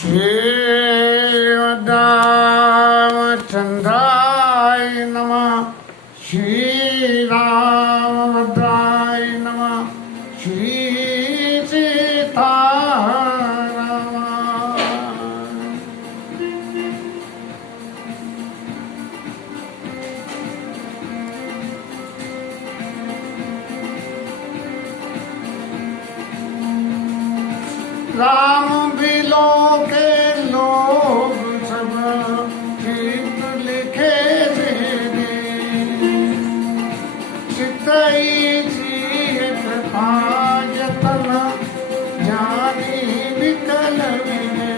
श्रीरामचंद्राय नमः। श्रीरामभद्राय नमः। श्री सीताराम। राम बिलो के लोग सब चित लिखे थे, चितई जीत पायतन जानी विकल विने।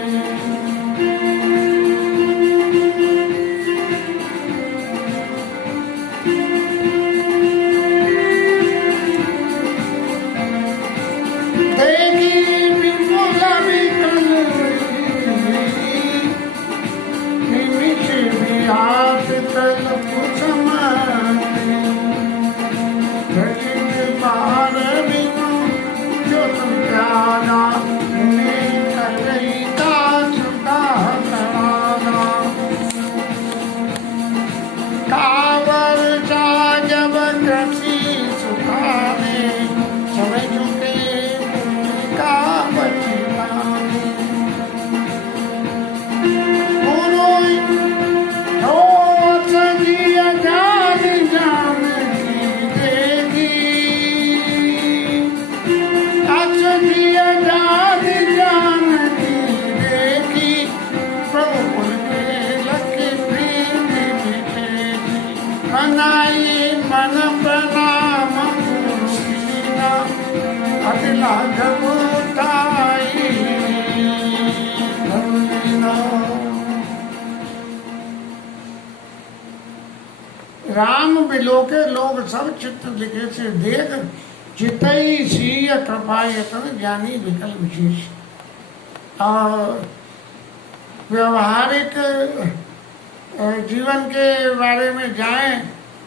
राम बिलो के लोग सब चित्त लिखे से देख, चितई सीय कृपायतन ज्ञानी विकल विशेष। और व्यवहारिक जीवन के बारे में जाएं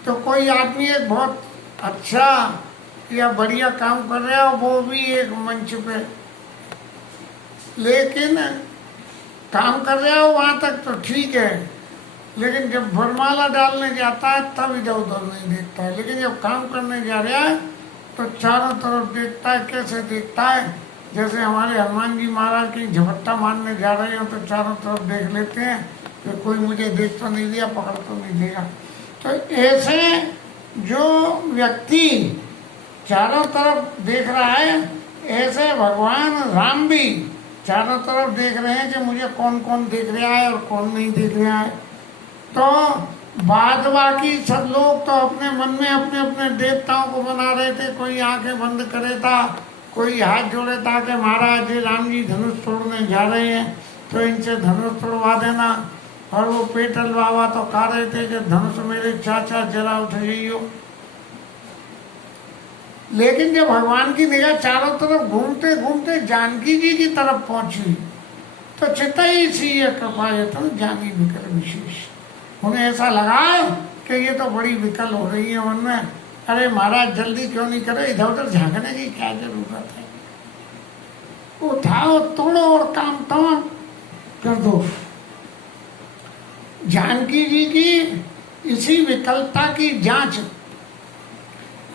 तो कोई आदमी एक बहुत अच्छा या बढ़िया काम कर रहा है, वो भी एक मंच पे, लेकिन काम कर रहा हो वहां तक तो ठीक है, लेकिन जब वरमाला डालने जाता है तब इधर उधर नहीं देखता है। लेकिन जब काम करने जा रहा है तो चारों तरफ देखता है। कैसे देखता है? जैसे हमारे हनुमान जी महाराज की झपट्टा मारने जा रहे हो तो चारों तरफ देख लेते हैं कि कोई मुझे देख तो नहीं दिया, पकड़ तो नहीं दिया। तो ऐसे जो व्यक्ति चारों तरफ देख रहा है, ऐसे भगवान राम भी चारों तरफ देख रहे हैं कि मुझे कौन कौन देख रहा है और कौन नहीं देख रहा है। तो बाद बाकी सब लोग तो अपने मन में अपने अपने देवताओं को बना रहे थे। कोई आंखें बंद करे था, कोई हाथ जोड़े था कि महाराज जी राम जी धनुष तोड़ने जा रहे हैं तो इनसे धनुष तोड़वा देना। और वो पेटल बाबा तो कह रहे थे कि धनुष मेरे चाचा जरा उठ जाइयो। लेकिन जब भगवान की निगाह चारों तरफ घूमते घूमते जानकी जी की तरफ पहुंची तो चितई सी कृपायतन ज्ञानी विकल विशेष। उन्हें ऐसा लगा कि ये तो बड़ी विकल हो रही है मन में। अरे महाराज जल्दी क्यों नहीं करे, इधर उधर झांकने की क्या जरूरत है, उठाओ तोड़ो और काम तमाम कर दो। जानकी जी की इसी विकलता की जांच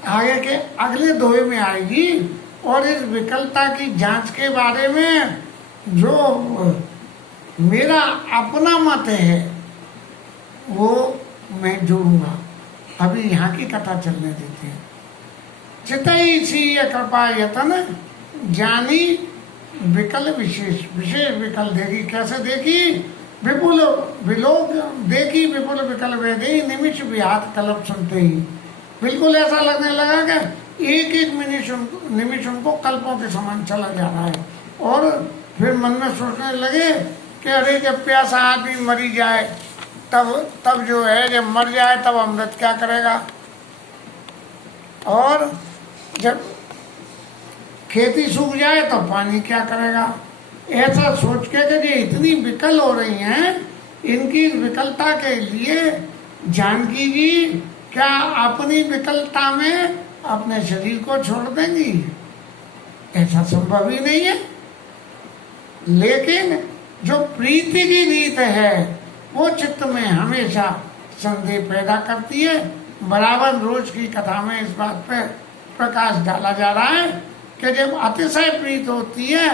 आगे के अगले दोहे में आएगी। और इस विकलता की जांच के बारे में जो मेरा अपना मत है वो मैं जोड़ूंगा। अभी यहाँ की कथा चलने देते हैं। चितई सी कृपा यतन ज्ञानी विकल विशेष। विशेष विकल देखी। कैसे देखी? विपुल विलोक देखी, विपुल विकल वेदी निमिष विहात कलप सुनते ही। बिल्कुल ऐसा लगने लगा कि एक एक निमिष उनको कल्पों के समान चला जा रहा है। और फिर मन में सोचने लगे कि अरे जब प्यासा आदमी मरी जाए तब जो है, जब मर जाए तब अमृत क्या करेगा, और जब खेती सूख जाए तो पानी क्या करेगा। ऐसा सोच के कि ये इतनी विकल हो रही हैं, इनकी विकलता के लिए जानकी जी क्या अपनी विकलता में अपने शरीर को छोड़ देंगी? ऐसा संभव ही नहीं है। लेकिन जो प्रीति की रीत है वो चित्त में हमेशा संदेह पैदा करती है। बराबर रोज की कथा में इस बात पे प्रकाश डाला जा रहा है कि जब अतिशय प्रीत होती है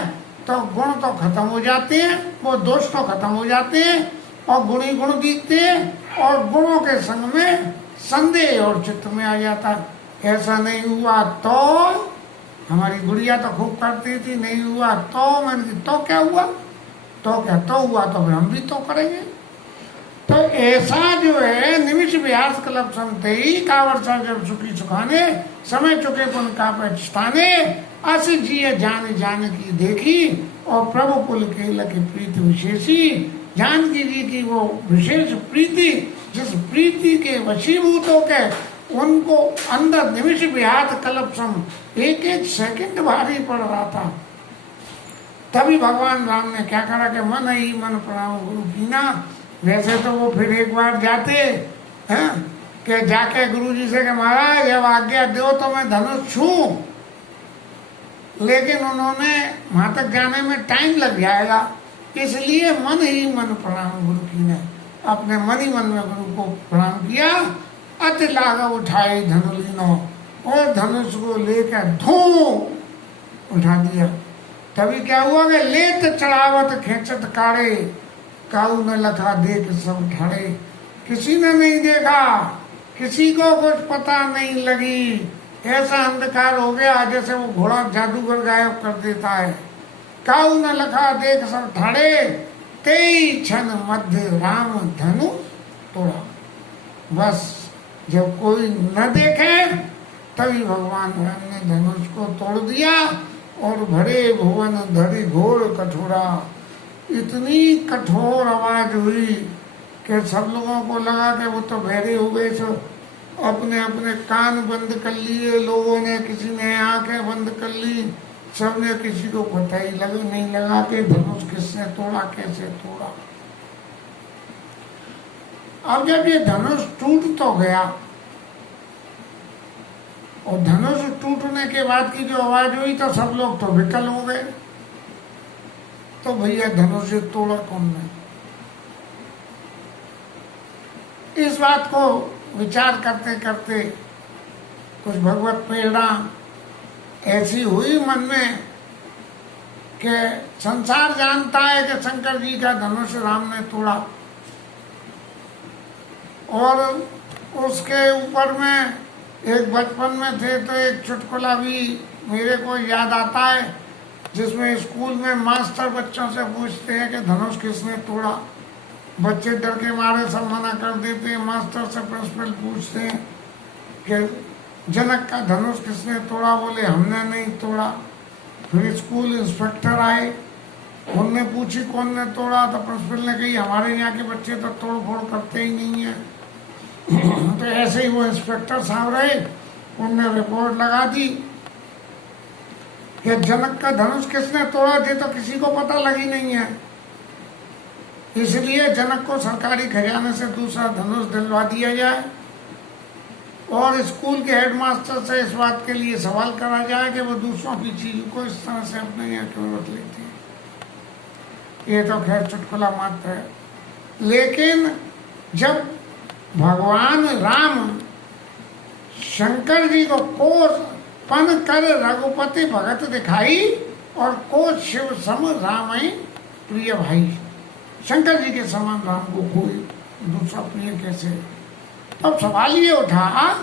तो गुण तो खत्म हो जाते हैं, वो दोष तो खत्म हो जाते हैं और गुण ही गुण दिखते हैं और गुणों के संग में संदेह और चित्त में आ जाता है। ऐसा नहीं हुआ तो हमारी गुड़िया तो खूब करती थी, नहीं हुआ तो मैंने तो क्या हुआ, तो क्या तो हुआ तो फिर हम भी तो करेंगे। तो ऐसा जो है निमिष व्यास कल्प समते ही कावर्षा जब सुखी सुखाने समय चुके पुन का पछताने अस जिये जान जान की देखी और प्रभु कुल के लकी प्रीति विशेषी। जानकी जी की वो विशेष प्रीति जिस प्रीति के वशीभूत होकर उनको अंदर निमिष व्यास कल्प सम एक एक सेकंड भारी पड़ रहा था। तभी भगवान राम ने क्या करा कि मन ही मन प्रणाम गुरु कीना। वैसे तो वो फिर एक बार जाते हैं कि जाके गुरु जी से कि महाराज जब आज्ञा दो तो मैं धनुष छूं, लेकिन उन्होंने वहां तक जाने में टाइम लग जाएगा, इसलिए मन ही मन प्रणाम गुरु कीना। अपने मन ही मन में गुरु को प्रणाम किया। अति लागा उठाए धनुलीनो और धनुष को लेकर धूम उठा दिया। तभी क्या हुआ कि लेत चढ़ावत खेचत काड़े काऊ न लखा देख सब ठाड़े। किसी ने नहीं देखा, किसी को कुछ पता नहीं लगी, ऐसा अंधकार हो गया जैसे वो घोड़ा जादूगर गायब कर देता है। काऊ न लखा देख सब ठाड़े तेई क्षण मध्य राम धनु तोड़ा। बस जब कोई न देखे तभी भगवान राम ने धनुष को तोड़ दिया और भरे भुवन धरी घोर कठोरा। इतनी कठोर आवाज हुई कि सब लोगों को लगा कि वो तो बहरे हो गए। तो अपने अपने कान बंद कर लिए लोगों ने, किसी ने आंखें बंद कर ली, सबने किसी को पता ही नहीं लगा कि धनुष किसने तोड़ा, कैसे तोड़ा। अब जब ये धनुष टूट तो गया और धनुष टूटने के बाद की जो आवाज हुई तो सब लोग तो विकल हो गए। तो भैया धनुष तोड़ा कौन ने? इस बात को विचार करते करते कुछ भगवत प्रेरणा ऐसी हुई मन में कि संसार जानता है कि शंकर जी का धनुष राम ने तोड़ा। और उसके ऊपर में एक बचपन में थे तो एक चुटकुला भी मेरे को याद आता है, जिसमें स्कूल में मास्टर बच्चों से पूछते हैं कि धनुष किसने तोड़ा। बच्चे डर के मारे सब मना कर देते हैं। मास्टर से प्रिंसिपल पूछते हैं कि जनक का धनुष किसने तोड़ा, बोले हमने नहीं तोड़ा। फिर स्कूल इंस्पेक्टर आए, उनने पूछी कौन ने तोड़ा, तो प्रिंसिपल ने कही हमारे यहाँ के बच्चे तो तोड़ फोड़ करते ही नहीं है। तो ऐसे ही वो इंस्पेक्टर साहब रहे, उनने रिपोर्ट लगा दी कि जनक का धनुष किसने तोड़ा थे, तो किसी को पता लगी नहीं है। इसलिए जनक को सरकारी खजाने से दूसरा धनुष दिलवा दिया जाए और स्कूल के हेडमास्टर से इस बात के लिए सवाल करा जाए कि वो दूसरों की चीज को इस तरह से अपने यहाँ क्यों रख लेते हैं। ये तो खैर चुटकुला मात्र है, लेकिन जब भगवान राम शंकर जी को कोस पन कर रघुपति भगत दिखाई और कोस शिव सम राम प्रिय भाई। शंकर जी के समान राम को कोई दूसरा प्रिय कैसे? अब सवाल ये उठा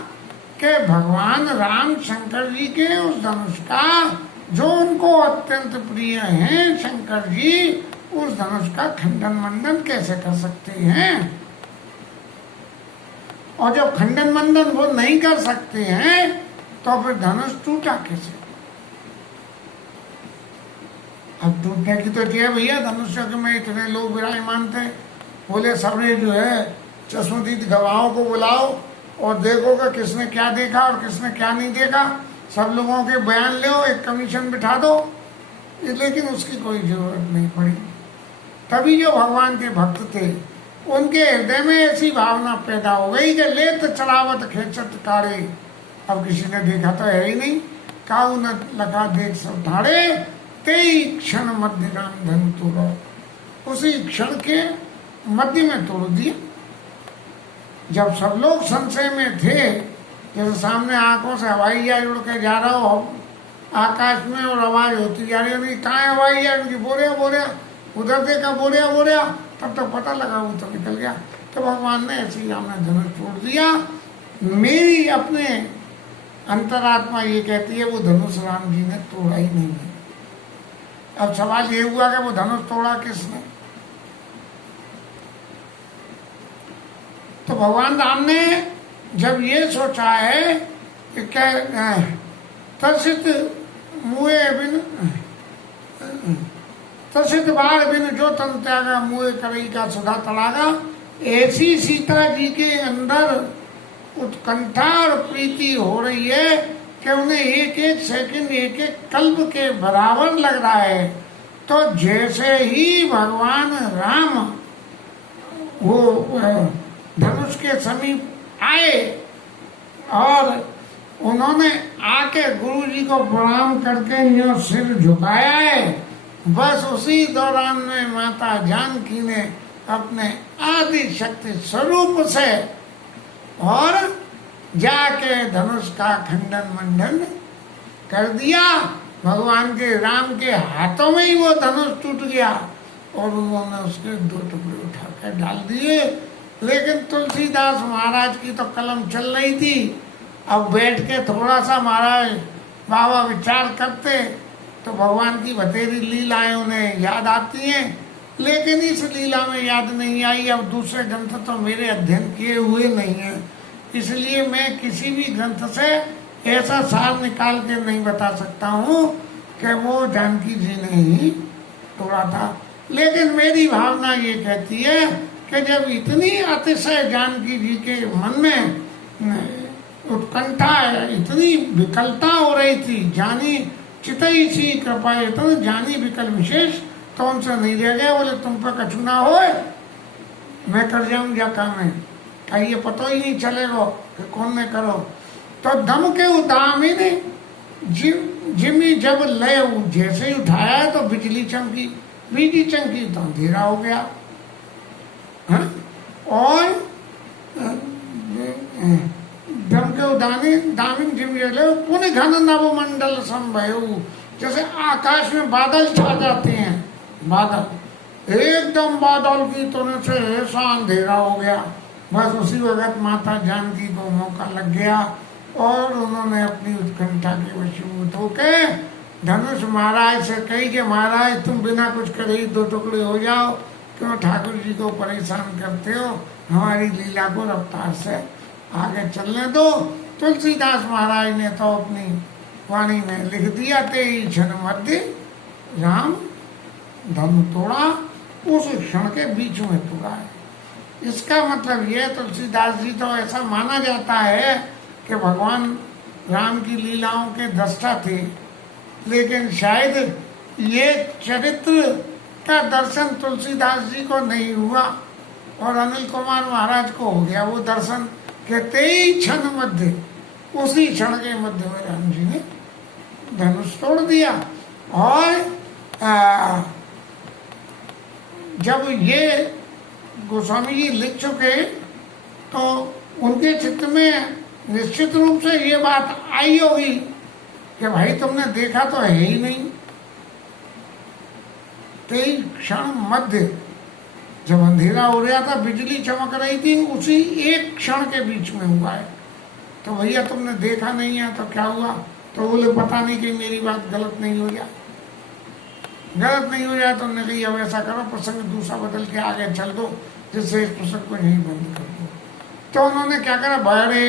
कि भगवान राम शंकर जी के उस धनुष का जो उनको अत्यंत प्रिय हैं, शंकर जी उस धनुष का खंडन मंडन कैसे कर सकते हैं? और जब खंडन मंडन वो नहीं कर सकते हैं तो फिर धनुष टूटा कैसे? अब टूटने की तो क्या भैया, धनुष में इतने लोग विराजमान थे, बोले सबने जो है चश्मदीद गवाहों को बुलाओ और देखोगे किसने क्या देखा और किसने क्या नहीं देखा, सब लोगों के बयान लो, एक कमीशन बिठा दो। लेकिन उसकी कोई जरूरत नहीं पड़ी। तभी जो भगवान के भक्त थे उनके हृदय में ऐसी भावना पैदा हो गई कि लेत चढ़ावत खेचत काड़े। अब किसी ने देखा तो है ही नहीं, काऊ न लखा देख सब ठाड़े तेई क्षण मध्य राम धन तोड़ो। उसी क्षण के मध्य में तोड़ दिया। जब सब लोग संशय में थे, जब सामने आंखों से हवाई जहाज उड़ के जा रहा हो आकाश में और आवाज होती जा रही है, कहाँ है हवाई जहाज की, बोरिया बोरिया, उधर देखा बोरिया बोरिया, तब तक पता लगा वो तो निकल गया। तो भगवान ने ऐसे ही हमने धनुष तोड़ दिया। मेरी अपने अंतरात्मा ये कहती है वो धनुष राम जी ने तोड़ा ही नहीं है। अब सवाल ये हुआ कि वो धनुष तोड़ा किसने? तो भगवान राम ने जब ये सोचा है कि क्या तर्षित मुए बिन तर्षित बाढ़ बिन जो तन त्यागा मुए करई का सुधा तड़ागा, ऐसी सीता जी के अंदर उत्कंठा और प्रीति हो रही है कि उन्हें एक एक सेकंड एक एक कल्प के बराबर लग रहा है। तो जैसे ही भगवान राम वो धनुष के समीप आए और उन्होंने आके गुरु जी को प्रणाम करके यूं सिर झुकाया है, बस उसी दौरान में माता जानकी ने अपने आदि शक्ति स्वरूप से और जाके धनुष का खंडन मंडन कर दिया। भगवान के राम के हाथों में ही वो धनुष टूट गया और उन्होंने उसके 2 टुकड़े उठा कर डाल दिए। लेकिन तुलसीदास महाराज की तो कलम चल रही थी। अब बैठ के थोड़ा सा महाराज बाबा विचार करते तो भगवान की बतेरी लीलाएं उन्हें याद आती हैं, लेकिन इस लीला में याद नहीं आई। अब दूसरे ग्रंथ तो मेरे अध्ययन किए हुए नहीं है, इसलिए मैं किसी भी ग्रंथ से ऐसा सार निकाल के नहीं बता सकता हूँ कि वो जानकी जी ने ही तोड़ा था। लेकिन मेरी भावना ये कहती है कि जब इतनी अतिशय जानकी जी के मन में उत्कंठा, इतनी विकलता हो रही थी, जानी चितई सी कृपा इतन जानी विकल विशेष, तो उनसे नहीं रह गया। बोले तुम पे कछु ना हो, मैं कर जाऊं जा काम है, कहीं ये पता ही नहीं चलेगा कि कौन ने करो। तो दम के उदामी ने जिमी जब लय जैसे ही उठाया तो बिजली चमकी, बिजली चमकी तो अंधेरा हो गया। हाँ? और दम के उदानी दामिन जिमी जले पुण्य घन नव मंडल संभयु, जैसे आकाश में बादल छा जाते हैं, बादल एकदम बादल की तरह से ऐसा अंधेरा हो गया। बस उसी वक्त माता जानकी को मौका लग गया और उन्होंने अपनी उत्कंठा के वशीभूत होके धनुष महाराज से कही कि महाराज तुम बिना कुछ करे ही 2 टुकड़े हो जाओ, क्यों ठाकुर जी को परेशान करते हो, हमारी लीला को रफ्तार से आगे चलने दो। तुलसीदास महाराज ने तो अपनी वाणी में लिख दिया, ते ही क्षण मध्य राम धनु तोड़ा, उस क्षण के बीच में तोड़ा है। इसका मतलब ये तुलसीदास जी तो ऐसा माना जाता है कि भगवान राम की लीलाओं के दृष्टा थे, लेकिन शायद ये चरित्र का दर्शन तुलसीदास जी को नहीं हुआ और अनिल कुमार महाराज को हो गया वो दर्शन के 23 क्षण मध्य, उसी क्षण के मध्य में राम जी ने धनुष तोड़ दिया। और जब ये गोस्वामी जी लिख चुके तो उनके चित्त में निश्चित रूप से ये बात आई होगी कि भाई तुमने देखा तो है ही नहीं। 23 क्षण मध्य जब अंधेरा हो रहा था, बिजली चमक रही थी, उसी एक क्षण के बीच में हुआ है। तो भैया तुमने देखा नहीं है तो क्या हुआ? तो बोले पता नहीं कि मेरी बात गलत नहीं हो जाए, गलत नहीं हो जाए। तो उन्होंने कही अब ऐसा करो प्रसंग दूसरा बदल के आगे चल दो, जिससे इस प्रसंग को यहीं बंद कर दो। तो उन्होंने क्या करा, बड़े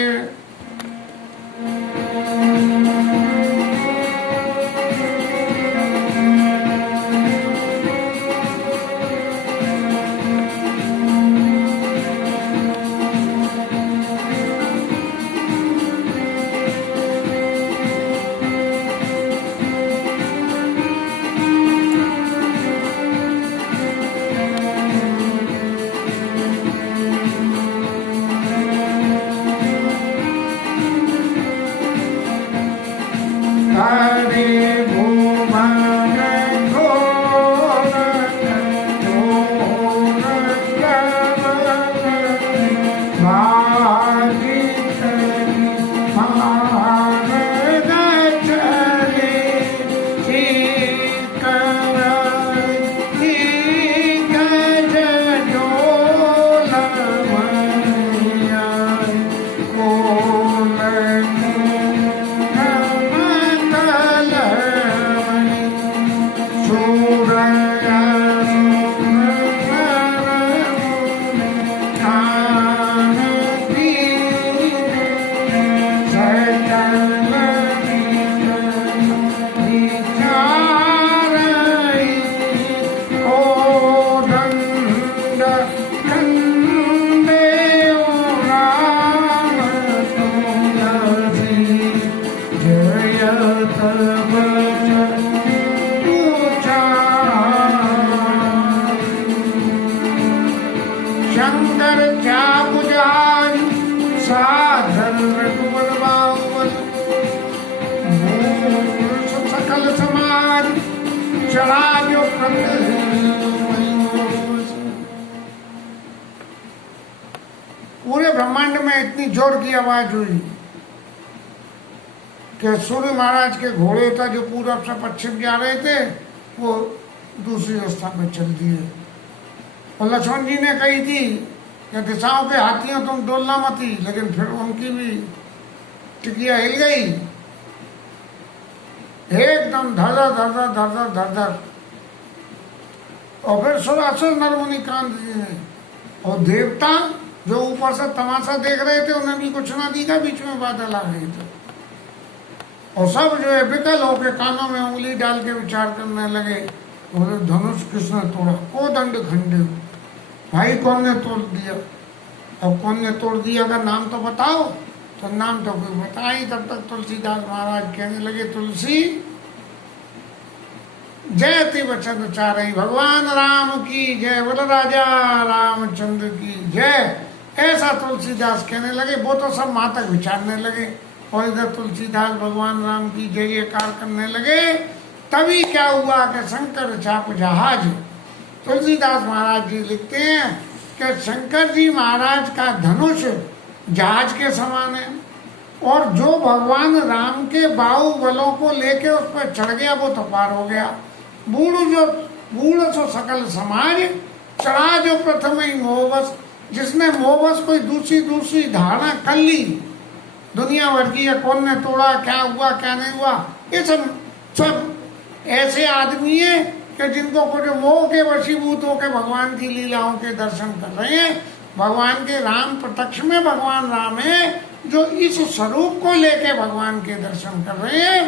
शंकर चाप जहाज साधर रघुवर बाहुबल सकल समाज चढ़ा जो पूरे ब्रह्मांड में इतनी जोर की आवाज हुई कि सूर्य महाराज के घोड़े था जो पूरब से पश्चिम जा रहे थे वो दूसरी रास्ता में चल दिए। और लक्ष्मण जी ने कही थी कि दिशाओं के हाथियों तुम डोलना मत ही, लेकिन फिर उनकी भी टिकिया हिल गई, एकदम धर धर। और फिर सुरासुर नरमुनि कांत जी ने और देवता जो ऊपर से तमाशा देख रहे थे उन्हें भी कुछ ना दिखा, बीच में बादल आ गए थे और सब जो है विकल होके कानों में उंगली डाल के विचार करने लगे। बोले धनुष किसने तोड़ा? को दंड खंडे, भाई कौन ने तोड़ दिया? अब कौन ने तोड़ दिया का नाम तो बताओ। तो नाम तो कोई बताई। तब तक तुलसीदास महाराज कहने लगे तुलसी जयति वचन चारई भगवान राम की जय, बोल राजा रामचंद्र की जय। ऐसा तुलसीदास कहने लगे। वो तो सब माँ तक विचारने लगे और इधर तुलसीदास भगवान राम की जय जयकार करने लगे। तभी क्या हुआ कि शंकर चाप जहाज, तुलसीदास महाराज जी लिखते हैं कि शंकर जी महाराज का धनुष जहाज के समान है और जो भगवान राम के बाहुबलों को लेके उस पर चढ़ गया वो तो पार हो गया। बूढ़ सो सकल समाज चढ़ा जो प्रथम ही मोहबस, जिसने मोहबस कोई दूसरी धारणा कर ली दुनिया भर की, या कौन ने तोड़ा, क्या हुआ क्या नहीं हुआ, ये सब ऐसे आदमी है कि जिनको कुछ मोह के वशीभूत होकर भगवान की लीलाओं के दर्शन कर रहे हैं। भगवान के राम प्रत्यक्ष में भगवान राम है जो इस स्वरूप को लेके भगवान के दर्शन कर रहे हैं।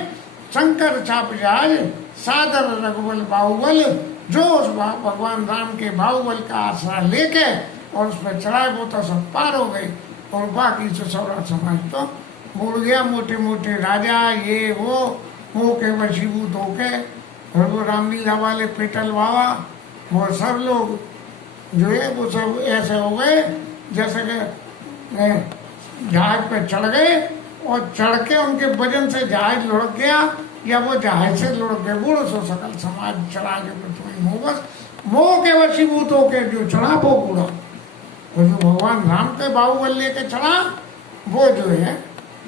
शंकर चाप जहाज सादर रघुबल बाहुबल, जो उस भगवान राम के बाहुबल का आसरा लेके और उस पर चढ़ाए वो तो सब पार हो गए और बाकी से सौरा समाज तो भूल गया। मोटे मोटे राजा ये वो मुँह के वशीभूत होके और वो रामलीला वाले पेटल बाबा वो सब लोग जो है वो सब ऐसे हो गए जैसे कि जहाज पे चढ़ गए और चढ़ के उनके वजन से जहाज लुढ़क गया या वो जहाज से लुढ़क गए। बूढ़ सो सकल समाज चढ़ा के पृथ्वी मोहबस, मोह के वशीभूत होके जो चढ़ा वो बूढ़ा, और जो भगवान राम के बाहुबल लेके चढ़ा वो जो है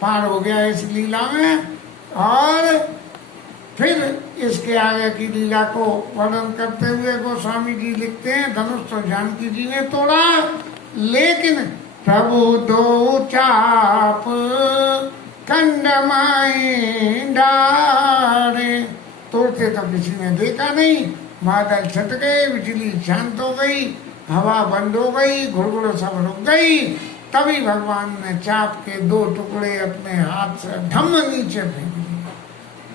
पार हो गया इस लीला में। और फिर इसके आगे की लीला को वर्णन करते हुए गोस्वामी जी लिखते हैं धनुष तो जानकी जी ने तोड़ा, लेकिन प्रभु दो चाप खंडमाई डारे, तोड़ते तो किसी ने देखा नहीं। बादल छट गए, बिजली शांत हो गई, हवा बंद हो गई, घुड़घुड़ सब रुक गई। तभी भगवान ने चाप के दो टुकड़े अपने हाथ से धम नीचे फेंक दिए।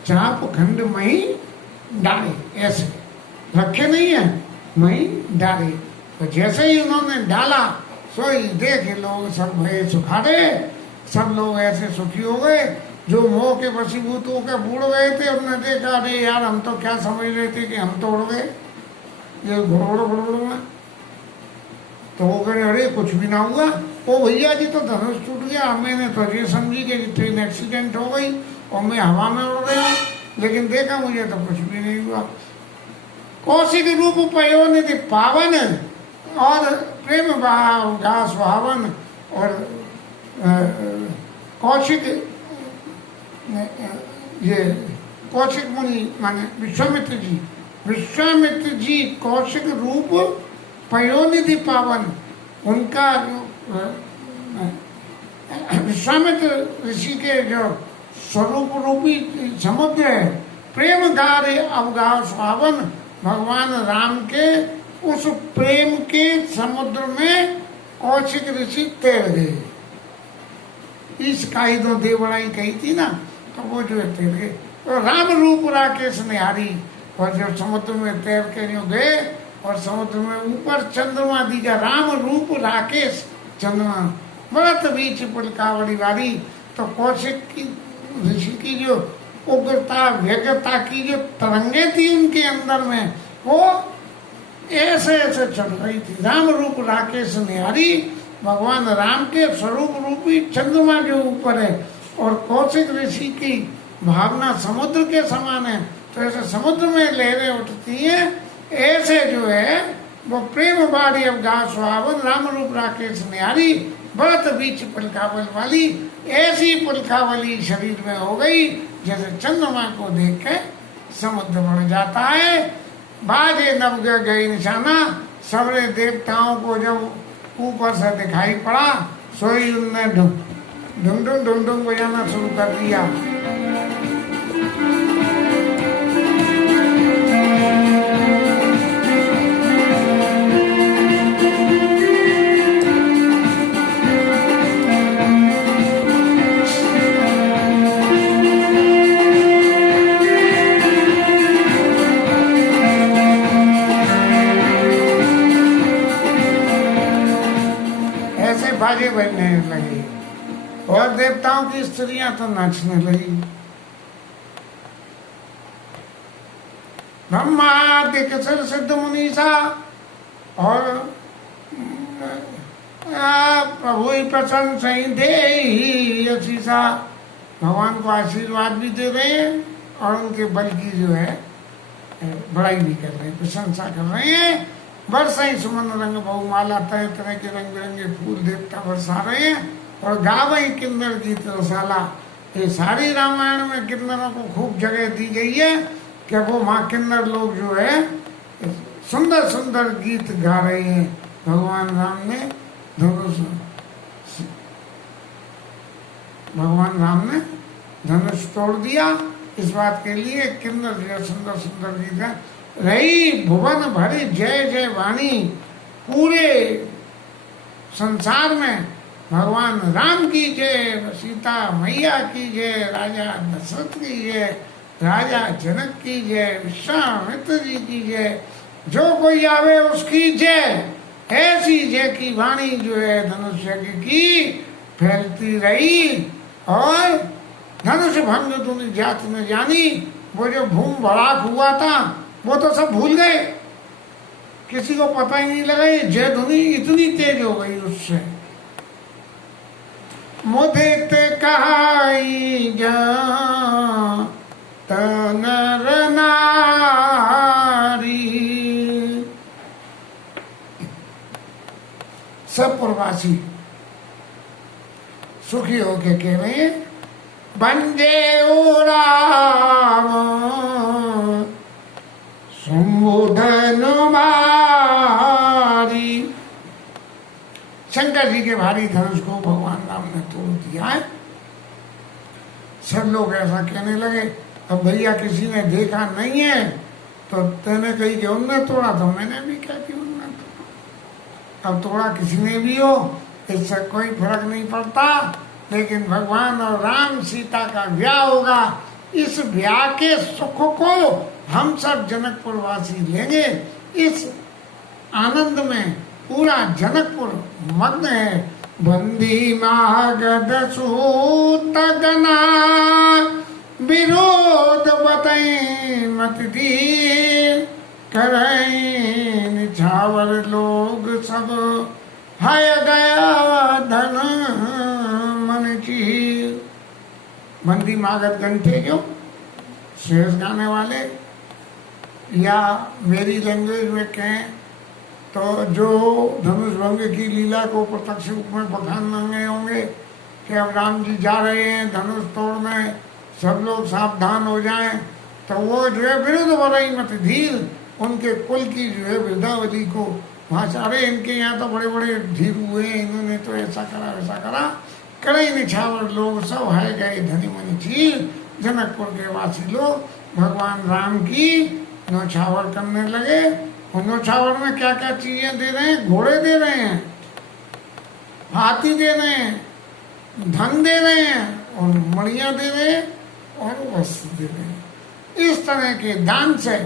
चाप खंड मही डाले, ऐसे रखे नहीं है, मही डाले। तो जैसे ही उन्होंने डाला सोई देखे लोग सब भय सुखारे, सब लोग ऐसे सुखी हो गए। जो मोह के वशीभूत होकर बूढ़ गए थे उन्होंने देखा अरे यार हम तो क्या समझ रहे थे कि हम तो उड़ गए ये घुड़घुड़ में। तो वो कहे अरे कुछ भी ना हुआ, ओ भैया जी तो धनुष टूट गया, मैंने तो ये समझी कि ट्रेन एक्सीडेंट हो गई और मैं हवा में उड़ गई, लेकिन देखा मुझे तो कुछ भी नहीं हुआ। कौशिक रूप पयोनिधि पावन और प्रेम भाव घास भावन। और कौशिक ये कौशिक मुनि माने विश्वामित्र जी कौशिक रूप पयोनिधि पावन, उनका विश्वामित्र ऋषि के जो स्वरूप रूपी समुद्र है, प्रेम गारे अवगाह स्वावन, भगवान राम के उस प्रेम के समुद्र में कौशिक ऋषि तैर गए। इस काई दो देवड़ाई कही थी ना, तो वो जो है तैर गए। तो राम रूप राकेश निहारी, और जब समुद्र में तैर के जो गए और समुद्र में ऊपर चंद्रमा दिखा, राम रूप राकेश चंद्रमा बड़ा बीच पुलकावड़ी वाली। तो कौशिक की ऋषि की जो उग्रता व्यग्रता की जो तरंगे थी उनके अंदर में, वो ऐसे ऐसे चल रही थी। राम रूप राकेश निहारी, भगवान राम के स्वरूप रूपी चंद्रमा जो ऊपर है और कौशिक ऋषि की भावना समुद्र के समान है, तो ऐसे समुद्र में लहरें उठती हैं, ऐसे जो है वो प्रेम बाड़ी अब गा सुहावन, राम रूप राकेश निहारी, बढ़त बीच पुलकावल वाली, ऐसी पुलकावली शरीर में हो गई जैसे चंद्रमा को देख के समुद्र बढ़ जाता है। बाजे नव गई निशाना, सबरे देवताओं को जब ऊपर से दिखाई पड़ा, सोई उनने ढुंढुंग ढुंढुंग बजाना शुरू कर दिया। बाजे बजने लगी और देवताओं की स्त्रियां तो नाचने लगी। ब्रह्मादिक सिर सिद्ध मुनीसा और प्रभु प्रसन्न सही दे असीसा, भगवान को आशीर्वाद भी दे रहे हैं और उनके बल की जो है बड़ाई भी कर रहे हैं, प्रशंसा कर रहे हैं। बरसाई सुमन रंग बहुमाला, तरह तरह के रंग बिरंगे फूल देवता बरसा रहे हैं और गावई किन्नर गीत रसाला। ये सारी रामायण में किन्नरों को खूब जगह दी गई है कि वो माँ किन्नर लोग जो है सुंदर सुंदर गीत गा रहे हैं। भगवान राम ने धनुष तोड़ दिया, इस बात के लिए किन्नर जो सुंदर सुंदर गीत है। रही भुवन भरी जय जय वाणी, पूरे संसार में भगवान राम की जय, सीता मैया की जय, राजा दशरथ की जय, राजा जनक की जय, विश्वामित्र जी की जय, जो कोई आवे उसकी जय। ऐसी जय की वाणी जो है धनुष यज्ञ की फैलती रही और धनुष भंग तुम जात न जानी। वो जो भूम भड़ाक हुआ था वो तो सब भूल गए, किसी को पता ही नहीं लगा। ये जय ध्वनि इतनी तेज हो गई उससे। मुदित कहाई जा तनर नारी, सब प्रवासी सुखी होके कह रहे हैं, बंजे उराम संबोधन मारी। शंकर जी के भारी धनुष को भगवान राम ने तोड़ दिया है। सब लोग ऐसा कहने लगे, अब भैया किसी ने देखा नहीं है तो तेने कही कि उनने तोड़ा, तो मैंने भी क्या कि उनने तोड़ा। अब तोड़ा किसी ने भी हो, इससे कोई फर्क नहीं पड़ता, लेकिन भगवान और राम सीता का ब्याह होगा। इस ब्याह के सुख को हम सब जनकपुर वासी लेंगे। इस आनंद में पूरा जनकपुर मग्न है। बंदी मागध सूत गना, विरोध बतई मत दी, करई निछावर लोग सब, हाय गया धन मन चीर। बंदी मागध गंठे जो शेष गाने वाले, या मेरी लैंग्वेज में कहें तो जो धनुष भंग की लीला को प्रत्यक्ष रूप में बखान रहे होंगे कि अब राम जी जा रहे हैं धनुष तोड़ने, सब लोग सावधान हो जाएं, तो वो जो है विरुद्ध बरई मत धीर, उनके कुल की जो है वृद्धावली को वहाँ से, अरे इनके यहाँ तो बड़े बड़े धीर हुए, इन्होंने तो ऐसा करा वैसा करा, कड़े निछावर लोग सब है गए धनी मनी चीर। जनकपुर के वासी लोग भगवान राम की नौछावर करने लगे। और नौछावर में क्या क्या चीजें दे रहे हैं? घोड़े दे रहे हैं, हाथी दे रहे हैं, धन दे रहे हैं और मणियां दे रहे हैं और वस्त्र दे रहे हैं। इस तरह के दान से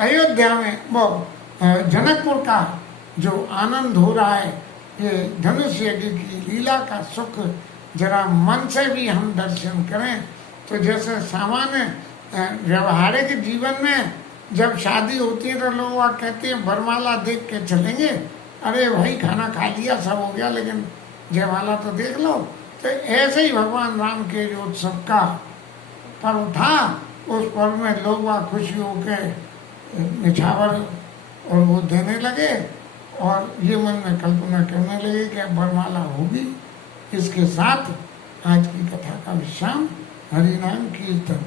अयोध्या में वो जनकपुर का जो आनंद हो रहा है, ये धनुष यज्ञ की लीला का सुख जरा मन से भी हम दर्शन करें तो जैसे सामान्य व्यवहारिक जीवन में जब शादी होती है तो लोग वहाँ कहते हैं वरमाला देख के चलेंगे, अरे भाई खाना खा लिया सब हो गया लेकिन जयमाला तो देख लो। तो ऐसे ही भगवान राम के जो उत्सव का पर्व था, उस पर्व में लोग वहाँ खुशी होकर निछावर और वो देने लगे, और ये मन में कल्पना करने लगे कि अब वरमाला होगी। इसके साथ आज की कथा का विश्राम। हरि नाम कीर्तन।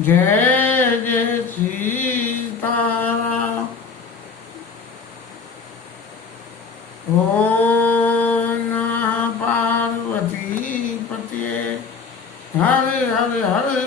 जय जय सीताराम। ओम नमः पार्वती पते हरे हरे हरे